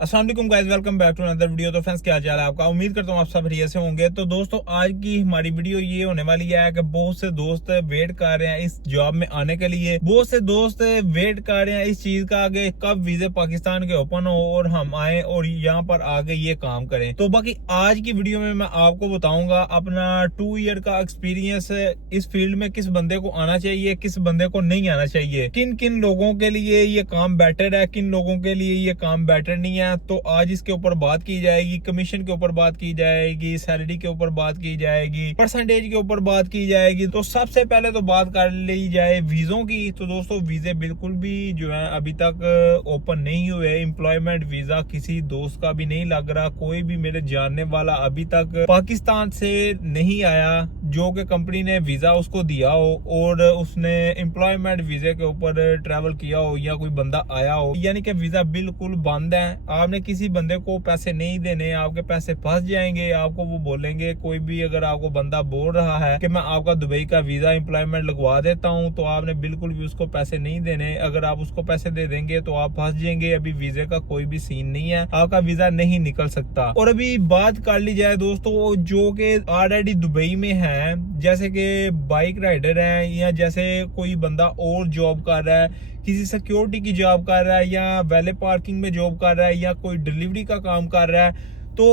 अस्सलाम वालेकुम guys, welcome back to another video. तो फ्रेंड्स, क्या हाल है आपका? उम्मीद करता हूँ आप सब बढ़िया से होंगे। तो दोस्तों, आज की हमारी वीडियो ये होने वाली है कि बहुत से दोस्त वेट कर रहे हैं इस जॉब में आने के लिए। बहुत से दोस्त वेट कर रहे हैं इस चीज का कि कब वीजे पाकिस्तान के ओपन हो और हम आए और यहाँ पर आके ये काम करें। तो बाकी आज की वीडियो में मैं आपको बताऊंगा अपना 2 ईयर का एक्सपीरियंस इस फील्ड में, किस बंदे को आना चाहिए, किस बंदे को नहीं आना चाहिए, किन किन लोगों के लिए ये काम बेटर है, किन लोगों के लिए ये काम बेटर नहीं है। तो आज इसके ऊपर बात की जाएगी, कमीशन के ऊपर बात की जाएगी, सैलरी के ऊपर बात की जाएगी, परसेंटेज के ऊपर बात की जाएगी। तो सबसे पहले तो बात कर ली जाए वीजों की। तो दोस्तों, वीजे बिल्कुल भी जो है अभी तक ओपन नहीं हुए। एम्प्लॉयमेंट वीजा किसी दोस्त का भी नहीं लग रहा, कोई भी मेरे जानने वाला अभी तक पाकिस्तान से नहीं आया जो कि कंपनी ने वीजा उसको दिया हो और उसने एम्प्लॉयमेंट वीजे के ऊपर ट्रैवल किया हो या कोई बंदा आया हो। यानी कि वीजा बिल्कुल बंद है। आपने किसी बंदे को पैसे नहीं देने, आपके पैसे फंस जाएंगे। आपको वो बोलेंगे, कोई भी अगर आपको बंदा बोल रहा है कि मैं आपका दुबई का वीजा एम्प्लॉयमेंट लगवा देता हूं, तो आपने बिल्कुल भी उसको पैसे नहीं देने। अगर आप उसको पैसे दे देंगे तो आप फंस जाएंगे। अभी वीजे का कोई भी सीन नहीं है, आपका वीजा नहीं निकल सकता। और अभी बात कर ली जाए दोस्तों, जो कि ऑलरेडी दुबई में है, जैसे कि बाइक राइडर है या जैसे कोई बंदा और जॉब कर रहा है, किसी सिक्योरिटी की जॉब कर रहा है या वैले पार्किंग में जॉब कर रहा है या कोई डिलीवरी का काम कर रहा है, तो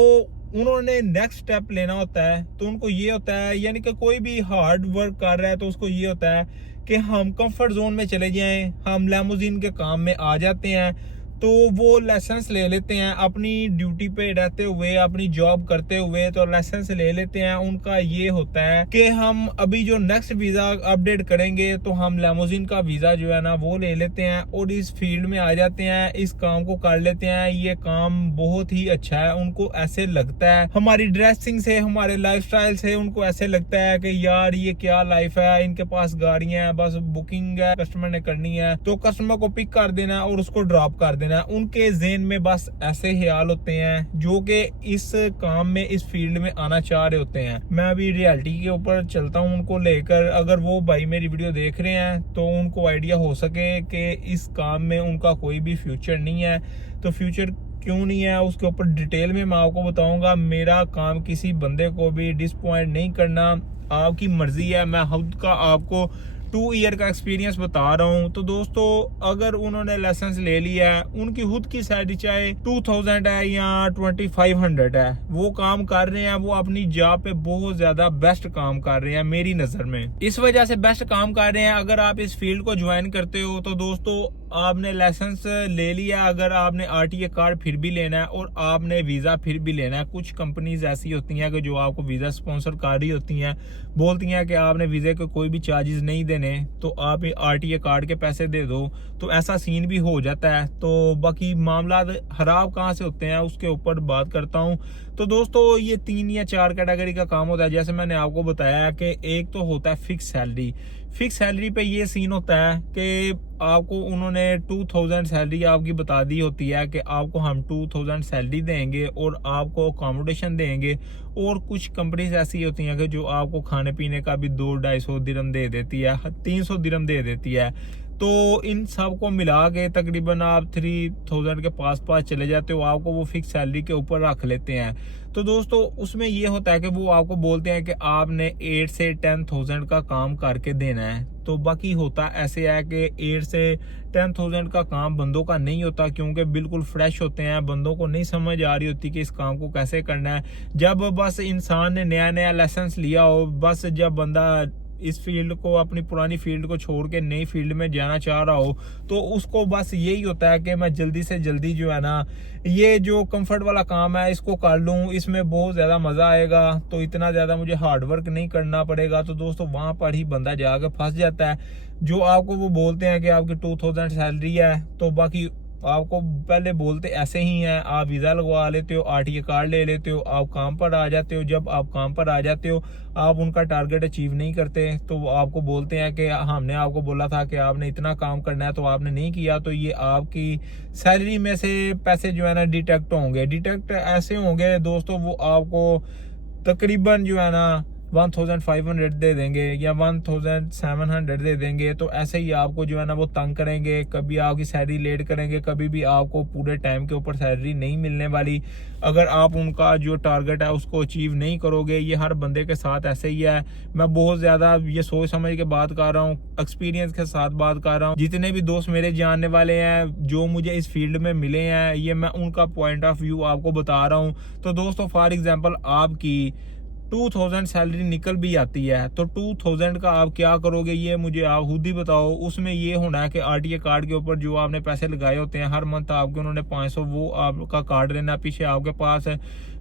उन्होंने नेक्स्ट स्टेप लेना होता है। तो उनको ये होता है, यानी कि कोई भी हार्ड वर्क कर रहा है तो उसको ये होता है कि हम कंफर्ट जोन में चले जाएं, हम लैमुजीन के काम में आ जाते हैं। तो वो लाइसेंस ले लेते हैं अपनी ड्यूटी पे रहते हुए, अपनी जॉब करते हुए, तो लाइसेंस ले लेते हैं। उनका ये होता है कि हम अभी जो नेक्स्ट वीजा अपडेट करेंगे तो हम लैमुजीन का वीजा जो है ना वो ले लेते हैं और इस फील्ड में आ जाते हैं, इस काम को कर लेते हैं। ये काम बहुत ही अच्छा है। उनको ऐसे लगता है, हमारी ड्रेसिंग से, हमारे लाइफस्टाइल से उनको ऐसे लगता है कि यार ये क्या लाइफ है, इनके पास गाड़ियां हैं, बस बुकिंग है, कस्टमर ने करनी है तो कस्टमर को पिक कर देना और उसको ड्रॉप कर देना। उनके ज़हन में बस ऐसे ख्याल होते हैं जो कि इस काम में, इस फील्ड में आना चाह रहे होते हैं। मैं अभी रियलिटी के ऊपर चलता हूं उनको लेकर। अगर वो भाई मेरी वीडियो देख रहे हैं तो उनको आइडिया हो सके कि इस काम में उनका कोई भी फ्यूचर नहीं है। तो फ्यूचर क्यों नहीं है उसके ऊपर डिटेल में मैं आपको बताऊंगा। मेरा काम किसी बंदे को भी डिसपॉइंट नहीं करना, आपकी मर्जी है। मैं खुद का आपको 2 ईयर का एक्सपीरियंस बता रहा हूँ। तो दोस्तों, अगर उन्होंने लाइसेंस ले लिया है, उनकी खुद की सैलरी चाहे 2000 है या 2500 है, वो काम कर रहे हैं, वो अपनी जॉब पे बहुत ज्यादा बेस्ट काम कर रहे हैं मेरी नजर में। इस वजह से बेस्ट काम कर रहे हैं। अगर आप इस फील्ड को ज्वाइन करते हो तो दोस्तों, आपने लाइसेंस ले लिया, अगर आपने आरटीए कार्ड फिर भी लेना है और आपने वीजा फिर भी लेना है। कुछ कंपनीज ऐसी होती हैं कि जो आपको वीजा स्पॉन्सर कर रही होती हैं, बोलती हैं कि आपने वीजे के कोई भी चार्जेस नहीं देने, तो आप आरटीए कार्ड के पैसे दे दो। तो ऐसा सीन भी हो जाता है। तो बाकी मामला खराब कहाँ से होते हैं उसके ऊपर बात करता हूँ। तो दोस्तों, ये 3 या 4 कैटेगरी का काम होता है। जैसे मैंने आपको बताया कि एक तो होता है फिक्स सैलरी। फिक्स सैलरी पे ये सीन होता है कि आपको उन्होंने 2000 सैलरी आपकी बता दी होती है कि आपको हम 2000 सैलरी देंगे और आपको अकोमोडेशन देंगे। और कुछ कंपनीज ऐसी होती हैं कि जो आपको खाने पीने का भी 200-250 दिरहम दे देती है, 300 दिरहम दे देती है। तो इन सब को मिला के तकरीबन आप 3000 के पास चले जाते हो। आपको वो फिक्स सैलरी के ऊपर रख लेते हैं। तो दोस्तों, उसमें ये होता है कि वो आपको बोलते हैं कि आपने 8 से 10,000 का काम करके देना है। तो बाकी होता ऐसे है कि 8 से 10,000 का काम बंदों का नहीं होता, क्योंकि बिल्कुल फ्रेश होते हैं। बंदों को नहीं समझ आ रही होती कि इस काम को कैसे करना है। जब बस इंसान ने नया नया लाइसेंस लिया हो, बस जब बंदा इस फील्ड को, अपनी पुरानी फील्ड को छोड़ के नई फील्ड में जाना चाह रहा हो, तो उसको बस यही होता है कि मैं जल्दी से जल्दी जो है ना, ये जो कंफर्ट वाला काम है इसको कर लूँ, इसमें बहुत ज़्यादा मज़ा आएगा, तो इतना ज़्यादा मुझे हार्ड वर्क नहीं करना पड़ेगा। तो दोस्तों, वहाँ पर ही बंदा जाके फंस जाता है। जो आपको वो बोलते हैं कि आपकी 2000 सैलरी है, तो बाकी आपको पहले बोलते ऐसे ही हैं। आप वीज़ा लगवा लेते हो, आरटीए कार्ड ले लेते हो, आप काम पर आ जाते हो। जब आप काम पर आ जाते हो, आप उनका टारगेट अचीव नहीं करते, तो वो आपको बोलते हैं कि हमने आपको बोला था कि आपने इतना काम करना है, तो आपने नहीं किया, तो ये आपकी सैलरी में से पैसे जो है ना डिटेक्ट होंगे। डिटेक्ट ऐसे होंगे दोस्तों, वो आपको तकरीबन जो है ना 1500 दे देंगे या 1700 दे देंगे, तो ऐसे ही आपको जो है ना वो तंग करेंगे। कभी आपकी सैलरी लेट करेंगे, कभी भी आपको पूरे टाइम के ऊपर सैलरी नहीं मिलने वाली अगर आप उनका जो टारगेट है उसको अचीव नहीं करोगे। ये हर बंदे के साथ ऐसे ही है। मैं बहुत ज़्यादा ये सोच समझ के बात कर रहा हूँ, एक्सपीरियंस के साथ बात कर रहा हूँ। जितने भी दोस्त मेरे जानने वाले हैं जो मुझे इस फील्ड में मिले हैं, ये मैं उनका पॉइंट ऑफ व्यू आपको बता रहा हूँ। तो दोस्तों फॉर एग्जांपल आपकी 2000 सैलरी निकल भी आती है, तो 2000 का आप क्या करोगे ये मुझे आप खुद ही बताओ। उसमें ये होना है कि आरटीए कार्ड के ऊपर जो आपने पैसे लगाए होते हैं हर मंथ आपके उन्होंने 500 वो आपका कार्ड लेना, पीछे आपके पास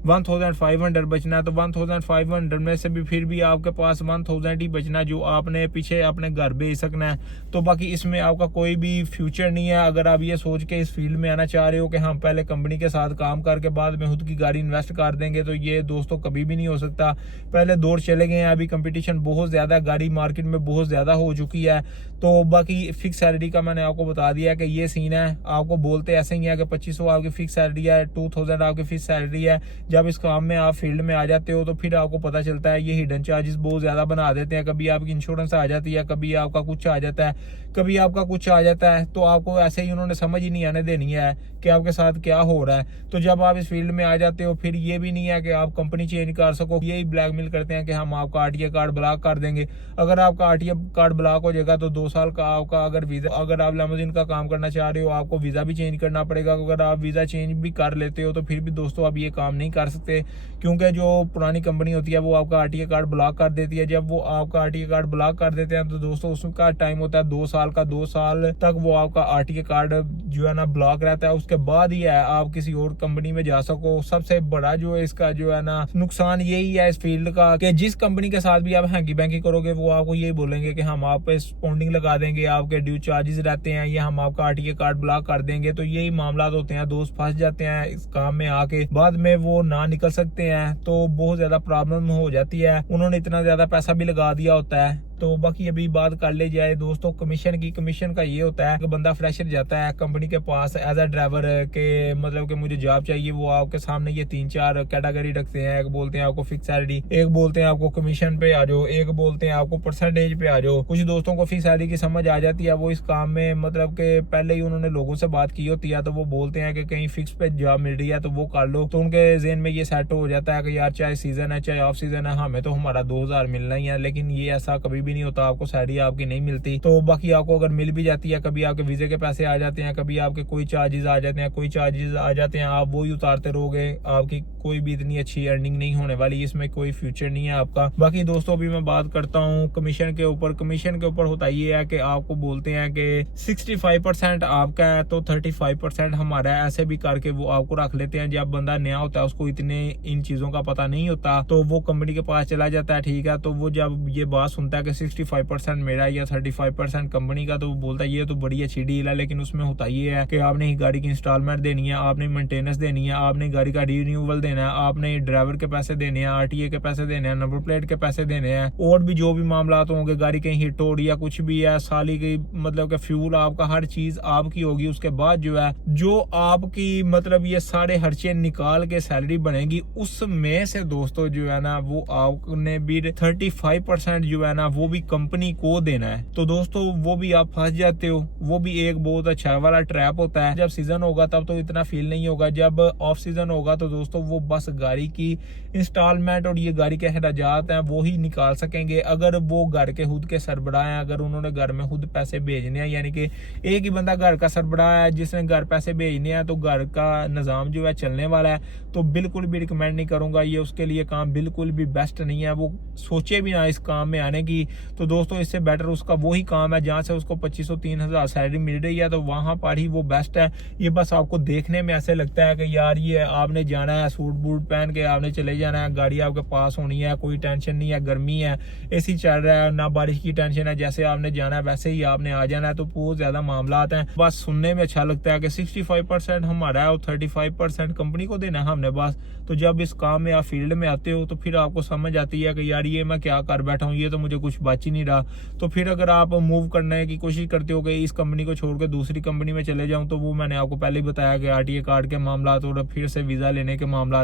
1500 बचना है। तो 1500 में से भी फिर भी आपके पास 1000 ही बचना जो आपने पीछे अपने घर भेज सकना है। तो बाकी इसमें आपका कोई भी फ्यूचर नहीं है। अगर आप ये सोच के इस फील्ड में आना चाह रहे हो कि हम पहले कंपनी के साथ काम करके बाद में खुद की गाड़ी इन्वेस्ट कर देंगे, तो ये दोस्तों कभी भी नहीं हो सकता। पहले दौर चले गए हैं, अभी कंपटीशन बहुत ज्यादा गाड़ी मार्केट में बहुत ज्यादा हो चुकी है। तो बाकी फिक्स सैलरी का मैंने आपको बता दिया कि ये सीन है। आपको बोलते ऐसे ही है कि 2500 आपकी फिक्स सैलरी है, 2000 आपकी फिक्स सैलरी है। जब इस काम में आप फील्ड में आ जाते हो तो फिर आपको पता चलता है ये हिडन चार्जेस बहुत ज्यादा बना देते हैं। कभी आपकी इंश्योरेंस आ जाती है, कभी आपका कुछ आ जाता है, कभी आपका कुछ आ जाता है। तो आपको ऐसे ही उन्होंने समझ ही नहीं आने देनी है कि आपके साथ क्या हो रहा है। तो जब आप इस फील्ड में आ जाते हो फिर ये भी नहीं है कि आप कंपनी चेंज कर सको। यही ब्लैकमेल करते हैं कि हम आपका आरटीए कार्ड ब्लॉक कर देंगे। अगर आपका आरटीए कार्ड ब्लॉक हो जाएगा तो 2 साल का आपका अगर वीजा, अगर आप लिमोजिन का काम करना चाह रहे हो आपको वीजा भी चेंज करना पड़ेगा। अगर आप वीजा चेंज भी कर लेते हो तो फिर भी दोस्तों आप ये काम नहीं कर सकते, क्योंकि जो पुरानी कंपनी होती है वो आपका आरटीए कार्ड ब्लॉक कर देती है। जब वो आपका आरटीए कार्ड ब्लॉक कर देते हैं तो दोस्तों उसका टाइम होता है 2 साल का। 2 साल तक वो आपका आरटीए कार्ड जो है ना ब्लॉक रहता है। उसके बाद ही है आप किसी और कंपनी में जा सको। सबसे बड़ा जो है इसका जो है ना नुकसान यही है इस फील्ड का कि जिस कंपनी के साथ भी आप हैंकी बैंकी करोगे वो आपको यही बोलेंगे कि हम आप पे स्पॉन्डिंग लगा देंगे, आपके ड्यू चार्जेस रहते हैं, या हम आपका आरटीए कार्ड ब्लॉक कर देंगे। तो यही मामला होते हैं, दोस्त फंस जाते हैं इस काम में आके, बाद में वो ना निकल सकते हैं तो बहुत ज्यादा प्रॉब्लम हो जाती है। उन्होंने इतना ज्यादा पैसा भी लगा दिया होता है। तो बाकी अभी बात कर ले जाए दोस्तों कमीशन की। कमीशन का ये होता है कि बंदा फ्रेशर जाता है कंपनी के पास एज अ ड्राइवर के, मतलब कि मुझे जॉब चाहिए। वो आपके सामने ये 3-4 कैटेगरी रखते हैं। एक बोलते हैं आपको फिक्स सैलरी, एक बोलते हैं आपको कमीशन पे आ जाओ, एक बोलते हैं आपको परसेंटेज पे आ जाओ। कुछ दोस्तों को फिक्स सैलरी की समझ आ जाती है, वो इस काम में मतलब कि पहले ही उन्होंने लोगों से बात की होती है, तो वो बोलते हैं कि कहीं फिक्स पे जॉब मिल रही है तो वो कर लो। तो उनके जेहन में ये सेट हो जाता है कि यार चाहे सीजन है चाहे ऑफ सीजन है, हमें तो हमारा 2000 मिलना ही है। लेकिन ये ऐसा कभी भी नहीं होता, आपको सैलरी आपकी नहीं मिलती। तो बाकी आपको अगर मिल भी जाती है, कभी आपके वीजे के पैसे आ जाते हैं, कभी आपके कोई चार्जेस आ जाते हैं, कोई चार्जेस आ जाते हैं, आप वो ही उतारते रहोगे। आपकी कोई भी इतनी अच्छी अर्निंग नहीं होने वाली, इसमें कोई फ्यूचर नहीं है आपका। बाकी दोस्तों अभी मैं बात करता हूँ कमीशन के ऊपर। कमीशन के ऊपर होता ये है कि आपको बोलते हैं कि 65% आपका है तो 35% हमारा है, ऐसे भी करके वो आपको रख लेते हैं। जब बंदा नया होता है उसको इतने इन चीजों का पता नहीं होता तो वो कंपनी के पास चला जाता है, ठीक है। तो वो जब ये बात सुनता है कि 65% मेरा या 35% कंपनी का, तो वो बोलता है ये तो बड़ी अच्छी डील है। लेकिन उसमें होता ये है कि आपने गाड़ी की इंस्टॉलमेंट देनी है, आपने मेंटेनेंस देनी है, आपने गाड़ी का रिन्यूअल देना है, आपने ड्राइवर के पैसे देने हैं, आरटीए के पैसे देने हैं, नंबर प्लेट के पैसे देने हैं, और भी जो भी मामला होंगे, गाड़ी कहीं हिट हो रही है कुछ भी है, साली की मतलब कि फ्यूल आपका, हर चीज आपकी होगी। उसके बाद जो है जो आपकी मतलब ये सारे खर्चे निकाल के सैलरी बनेगी, उसमें से दोस्तों जो है ना वो आपने भी 35% जो है ना वो भी कंपनी को देना है। तो दोस्तों वो भी आप फंस जाते हो। वो भी एक बहुत अच्छा वाला ट्रैप होता है। जब सीजन होगा तब तो इतना फील नहीं होगा, जब ऑफ सीजन होगा तो दोस्तों वो बस गाड़ी की इंस्टॉलमेंट और ये गाड़ी के खर्चात हैं वो ही निकाल सकेंगे। अगर वो घर के खुद के सरबराह हैं, अगर उन्होंने घर में खुद पैसे भेजने हैं, यानी कि एक ही बंदा घर का सरबराह है जिसने घर पैसे भेजने हैं, तो घर का निजाम जो है चलने वाला है, तो बिल्कुल भी रिकमेंड नहीं करूंगा ये उसके लिए काम बिल्कुल भी बेस्ट नहीं है। वो सोचे भी ना इस काम में आने की। तो दोस्तों इससे बेटर उसका वही काम है जहां से उसको 2500-3000 सैलरी मिल रही है, तो वहां पर ही वो बेस्ट है। ये बस आपको देखने में ऐसे लगता है कि यार ये आपने जाना है सूट बूट पहन के आपने चले जाना है, गाड़ी आपके पास होनी है, कोई टेंशन नहीं है, गर्मी है, एसी चल रहा है, ना बारिश की टेंशन है, जैसे आपने जाना है वैसे ही आपने आ जाना है। तो बहुत ज्यादा मामला आते हैं। बस सुनने में अच्छा लगता है कि 65% हमारा है और 35% कंपनी को देना है हमने बस। तो जब इस काम में आप फील्ड में आते हो तो फिर आपको समझ आती है कि यार ये मैं क्या कर बैठा हूँ, ये तो मुझे कुछ बच ही नहीं रहा। तो फिर अगर आप मूव करने की कोशिश करते हो कि इस कंपनी को छोड़ के दूसरी कंपनी में चले जाऊं, तो वो मैंने आपको पहले ही बताया कि आरटीए कार्ड के मामला और फिर से वीजा लेने के मामला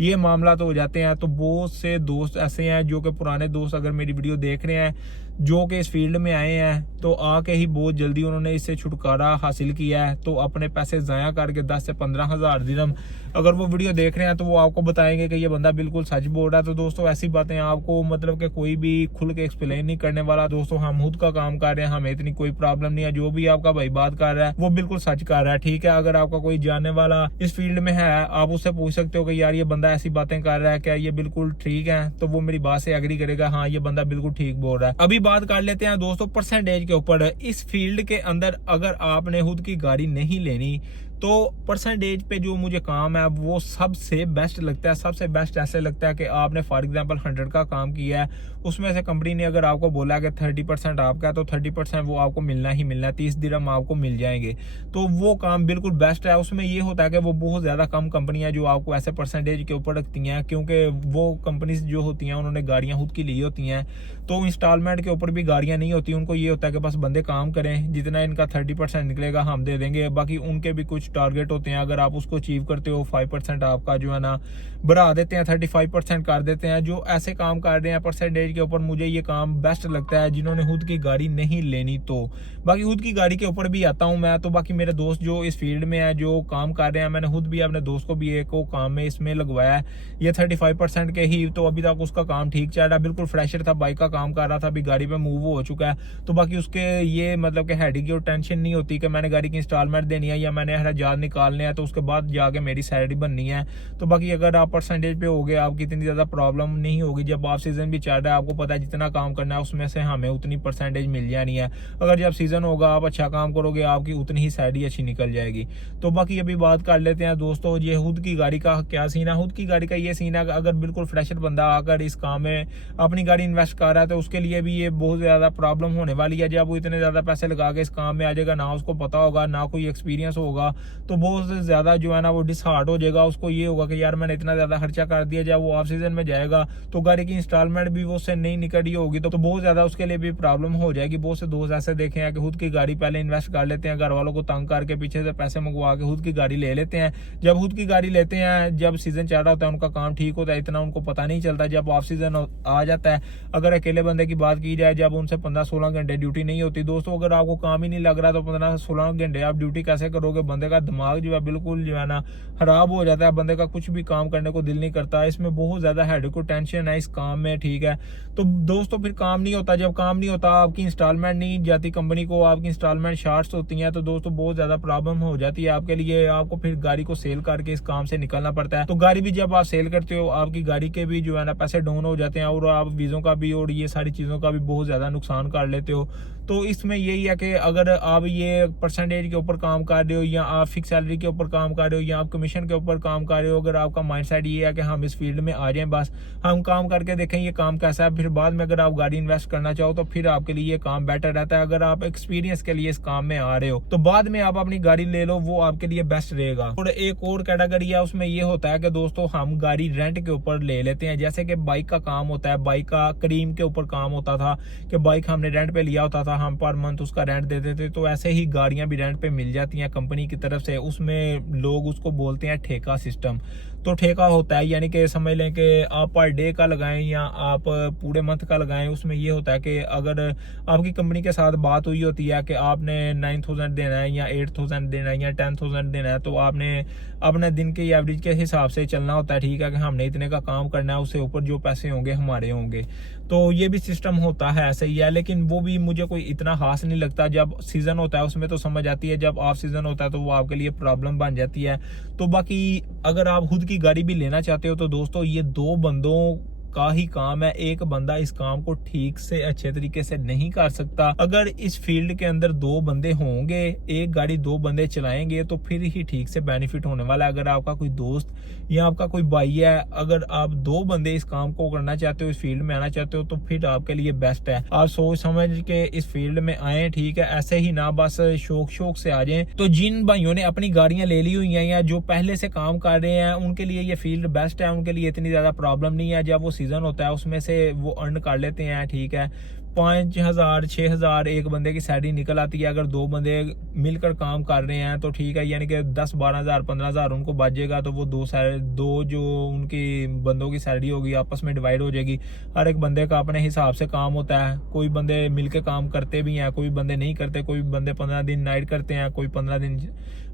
ये मामला तो हो जाते हैं। तो बहुत से दोस्त ऐसे हैं जो कि पुराने दोस्त अगर मेरी वीडियो देख रहे हैं, जो कि इस फील्ड में आए हैं, तो आके ही बहुत जल्दी उन्होंने इससे छुटकारा हासिल किया है। तो अपने पैसे ज़ाया करके 10 से 15 हज़ार दिरहम अगर वो वीडियो देख रहे हैं तो वो आपको बताएंगे कि ये बंदा बिल्कुल सच बोल रहा है। तो दोस्तों ऐसी बातें आपको मतलब कि कोई भी खुल के एक्सप्लेन नहीं करने वाला। दोस्तों हम खुद का काम कर रहे हैं, हमें इतनी कोई प्रॉब्लम नहीं है। जो भी आपका भाई बात कर रहा है वो बिल्कुल सच कर रहा है, ठीक है। अगर आपका कोई जानने वाला इस फील्ड में है, आप उससे पूछ सकते हो कि यार ये बंदा ऐसी बातें कर रहा है, क्या ये बिल्कुल ठीक है? तो वो मेरी बात से एग्री करेगा, हाँ ये बंदा बिल्कुल ठीक बोल रहा है। अभी बात कर लेते हैं दोस्तों परसेंटेज के ऊपर। इस फील्ड के अंदर अगर आपने खुद की गाड़ी नहीं लेनी तो परसेंटेज पे जो मुझे काम है वो सबसे बेस्ट लगता है। सबसे बेस्ट ऐसे लगता है कि आपने फॉर एग्जांपल 100 का काम किया है, उसमें से कंपनी ने अगर आपको बोला कि 30% आपका है, तो 30% वो आपको मिलना ही मिलना है, 30 दिरहम आपको मिल जाएंगे। तो वो काम बिल्कुल बेस्ट है। उसमें ये होता है कि वो बहुत ज़्यादा कम कंपनियां जो आपको ऐसे परसेंटेज के ऊपर रखती हैं, क्योंकि वो कंपनीज जो होती हैं उन्होंने गाड़ियाँ खुद की ली होती हैं, तो इंस्टॉलमेंट के ऊपर भी गाड़ियाँ नहीं होती। उनको ये होता है कि बस बंदे काम करें, जितना इनका 30% निकलेगा हम दे देंगे। बाकी उनके भी कुछ टारगेट होते हैं, अगर आप उसको अचीव करते हो 5% आपका जो है ना बढ़ा देते हैं, 35% कर देते हैं। जो ऐसे काम कर रहे हैं परसेंटेज के ऊपर, मुझे ये काम बेस्ट लगता है जिन्होंने खुद की गाड़ी नहीं लेनी। तो बाकी खुद की गाड़ी के ऊपर भी आता हूँ मैं। तो बाकी मेरे दोस्त जो इस फील्ड में है, जो काम कर रहे हैं, मैंने खुद भी अपने दोस्त को भी एक को काम में इसमें लगवाया है, ये 35% के ही। तो अभी तक उसका काम ठीक चल रहा है, बिल्कुल फ्रेशर था, बाइक का काम कर रहा था, अभी गाड़ी पे मूव हो चुका है। तो बाकी उसके ये मतलब कि हेडेक और टेंशन नहीं होती कि मैंने गाड़ी की इंस्टॉलमेंट देनी है या मैंने हराजात निकालने हैं तो उसके बाद जाके मेरी सैलरी बननी है। तो बाकी अगर आप परसेंटेज पे हो गए, आपकी इतनी ज़्यादा प्रॉब्लम नहीं होगी। जब ऑफ सीजन भी चल रहा है, आपको पता है जितना काम करना है उसमें से हमें उतनी परसेंटेज मिल जानी है। अगर जब सीजन होगा आप अच्छा काम करोगे, आपकी उतनी ही सैलरी अच्छी निकल जाएगी। तो बाकी अभी बात कर लेते हैं दोस्तों ये खुद की गाड़ी का क्या सीन है। खुद की गाड़ी का ये सीन है कि अगर बिल्कुल फ्रेशर बंदा आकर इस काम में अपनी गाड़ी इन्वेस्ट कर रहा है तो उसके लिए भी ये बहुत ज़्यादा प्रॉब्लम होने वाली है। जब वो इतने ज़्यादा पैसे लगा के इस काम में आ जाएगा, ना उसको पता होगा, ना कोई एक्सपीरियंस होगा, तो बहुत ज़्यादा जो है ना वो डिसहार्ट हो जाएगा। उसको ये होगा कि यार मैंने इतना ज़्यादा खर्चा कर दिया। जब वो ऑफ सीजन में जाएगा तो गाड़ी की इंस्टॉलमेंट भी वो उससे नहीं निकल रही होगी, तो बहुत ज़्यादा उसके लिए भी प्रॉब्लम हो जाएगी। बहुत से दोस्त ऐसे देखे हैं कि खुद की गाड़ी पहले इन्वेस्ट कर लेते हैं, घर वालों को तंग करके पीछे से पैसे मंगवा के खुद की गाड़ी ले लेते हैं। जब खुद की गाड़ी लेते हैं, जब सीजन चल रहा होता है, उनका काम ठीक होता है, इतना उनको पता नहीं चलता। जब ऑफ सीजन आ जाता है, अगर अकेले बंदे की बात की जाए, जब उनसे 15-16 घंटे ड्यूटी नहीं होती दोस्तों, अगर आपको काम ही नहीं लग रहा तो 15-16 घंटे आप ड्यूटी कैसे करोगे? बंदे का दिमाग जो है बिल्कुल जो है ना खराब हो जाता है, बंदे का कुछ भी काम करने को दिल नहीं करता। इसमें बहुत ज्यादा हेडेक और टेंशन है इस काम में, ठीक है। तो दोस्तों फिर काम नहीं होता। जब काम नहीं होता, आपकी इंस्टॉलमेंट नहीं जाती कंपनी को, आपकी इंस्टॉलमेंट शार्ट्स होती हैं, तो दोस्तों बहुत ज्यादा प्रॉब्लम हो जाती है आपके लिए। आपको फिर गाड़ी को सेल करके इस काम से निकलना पड़ता है। तो गाड़ी भी जब आप सेल करते हो, आपकी गाड़ी के भी जो है ना पैसे डाउन हो जाते हैं, और आप वीजों का भी और ये सारी चीजों का भी बहुत ज्यादा नुकसान कर लेते हो। तो इसमें यही है कि अगर आप ये परसेंटेज के ऊपर काम कर रहे हो, या आप फिक्स सैलरी के ऊपर काम कर रहे हो, या आप कमीशन के ऊपर काम कर रहे हो, अगर आपका माइंडसेट ये है कि हम इस फील्ड में आ जाएं, बस हम काम करके देखें ये काम कैसा है, फिर बाद में अगर आप गाड़ी इन्वेस्ट करना चाहो तो फिर आपके लिए ये काम बेटर रहता है। अगर आप एक्सपीरियंस के लिए इस काम में आ रहे हो तो बाद में आप अपनी गाड़ी ले लो, वो आपके लिए बेस्ट रहेगा। और एक और कैटेगरी है, उसमें ये होता है कि दोस्तों हम गाड़ी रेंट के ऊपर ले लेते हैं। जैसे कि बाइक का काम होता है, बाइक का क्रीम के ऊपर काम होता था कि बाइक हमने रेंट पे लिया होता था, हम पर मंथ उसका रेंट देते थे। तो ऐसे ही गाड़ियां भी रेंट पे मिल जाती हैं कंपनी की तरफ से। उसमें लोग उसको बोलते हैं ठेका सिस्टम। तो ठेका होता है यानी कि समझ लें कि आप पर डे का लगाएं या आप पूरे मंथ का लगाएं। उसमें ये होता है कि अगर आपकी कंपनी के साथ बात हुई होती है कि आपने 9,000 देना है या 8,000 देना है या 10,000 देना है, तो आपने अपने दिन के एवरेज के हिसाब से चलना होता है, ठीक है, कि हमने इतने का काम करना है, उससे ऊपर जो पैसे होंगे हमारे होंगे। तो ये भी सिस्टम होता है, ऐसे ही है, लेकिन वो भी मुझे कोई इतना खास नहीं लगता। जब सीजन होता है उसमें तो समझ आती है, जब ऑफ सीजन होता है तो वो आपके लिए प्रॉब्लम बन जाती है। तो बाकी अगर आप खुद की गाड़ी भी लेना चाहते हो तो दोस्तों ये दो बंदों का ही काम है। एक बंदा इस काम को ठीक से अच्छे तरीके से नहीं कर सकता। अगर इस फील्ड के अंदर दो बंदे होंगे, एक गाड़ी दो बंदे चलाएंगे, तो फिर ही ठीक से बेनिफिट होने वाला है। अगर आपका कोई दोस्त या आपका कोई भाई है, अगर आप दो बंदे इस काम को करना चाहते हो, इस फील्ड में आना चाहते हो, तो फिर आपके लिए बेस्ट है। आप सोच समझ के इस फील्ड में आए, ठीक है, ऐसे ही ना बस शौक से आ जाएं। तो जिन भाइयों ने अपनी गाड़ियां ले ली हुई हैं या जो पहले से काम कर रहे हैं, उनके लिए ये फील्ड बेस्ट है। उनके लिए इतनी ज्यादा प्रॉब्लम नहीं है। जब वो सीजन होता है उसमें से वो अर्न कर लेते हैं, ठीक है। 5,000 6,000 एक बंदे की सैलरी निकल आती है। अगर 2 बंदे मिलकर काम कर रहे हैं तो ठीक है, यानी कि 10-12,000 15,000 उनको बचेगा, तो वो दो जो उनकी बंदों की सैलरी होगी आपस में डिवाइड हो जाएगी। हर एक बंदे का अपने हिसाब से काम होता है। कोई बंदे मिलकर काम करते भी हैं, कोई बंदे नहीं करते, कोई बंदे 15 दिन नाइट करते हैं, कोई 15 दिन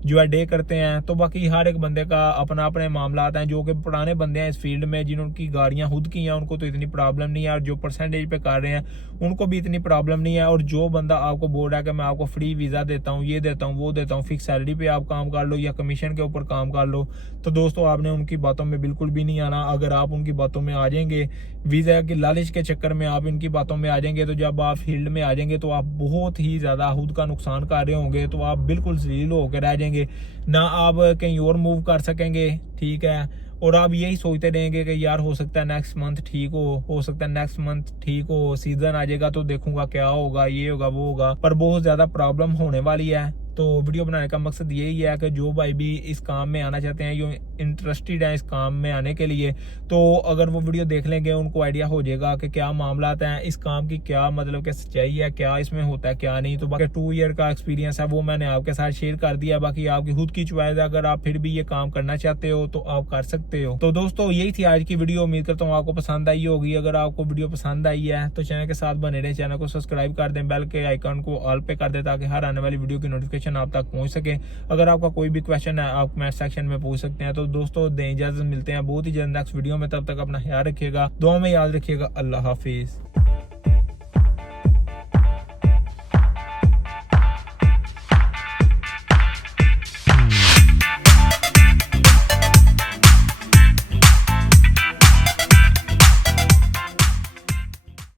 जो है डे करते हैं। तो बाकी हर एक बंदे का अपना अपने मामला हैं। जो कि पुराने बंदे हैं इस फील्ड में, जिन्होंने गाड़ियां खुद की हैं, उनको तो इतनी प्रॉब्लम नहीं है, और जो परसेंटेज पे कर रहे हैं उनको भी इतनी प्रॉब्लम नहीं है। और जो बंदा आपको बोल रहा है कि मैं आपको फ्री वीज़ा देता हूँ, ये देता हूँ, वो देता हूँ, फिक्स सैलरी पे आप काम कर लो या कमीशन के ऊपर काम कर लो, तो दोस्तों आपने उनकी बातों में बिल्कुल भी नहीं आना। अगर आप उनकी बातों में आ जाएंगे, वीज़ा की लालच के चक्कर में आप इनकी बातों में आ जाएंगे, तो जब आप फील्ड में आ जाएंगे तो आप बहुत ही ज़्यादा खुद का नुकसान कर रहे होंगे। तो आप बिल्कुल जलील होकर रह जाएंगे, ना आप कहीं और मूव कर सकेंगे, ठीक है। और आप यही सोचते रहेंगे कि यार हो सकता है नेक्स्ट मंथ ठीक हो सकता है नेक्स्ट मंथ ठीक हो, सीजन आ जाएगा तो देखूंगा क्या होगा, ये होगा वो होगा, पर बहुत ज्यादा प्रॉब्लम होने वाली है। तो वीडियो बनाने का मकसद यही है कि जो भाई भी इस काम में आना चाहते हैं, जो इंटरेस्टेड है इस काम में आने के लिए, तो अगर वो वीडियो देख लेंगे उनको आइडिया हो जाएगा कि क्या मामला हैं इस काम की, क्या मतलब कि सच्चाई है, क्या इसमें होता है क्या नहीं। तो बाकी 2 ईयर का एक्सपीरियंस है वो मैंने आपके साथ शेयर कर दिया। बाकी आपकी खुद की चॉइस है, अगर आप फिर भी ये काम करना चाहते हो तो आप कर सकते हो। तो दोस्तों यही थी आज की वीडियो, उम्मीद करता हूँ आपको पसंद आई होगी। अगर आपको वीडियो पसंद आई है तो चैनल के साथ बने रहे, चैनल को सब्सक्राइब कर दें, बेल के आइकन को ऑल पे कर दें, ताकि हर आने वाली वीडियो की नोटिफिकेशन आप तक पहुंच सके। अगर आपका कोई भी क्वेश्चन है आप कमेंट सेक्शन में पूछ सकते हैं। तो दोस्तों दें इजाजत, मिलते हैं बहुत ही जल्द नेक्स्ट वीडियो में, तब तक अपना ख्याल रखिएगा, दुआ में याद रखिएगा। अल्लाह हाफिज।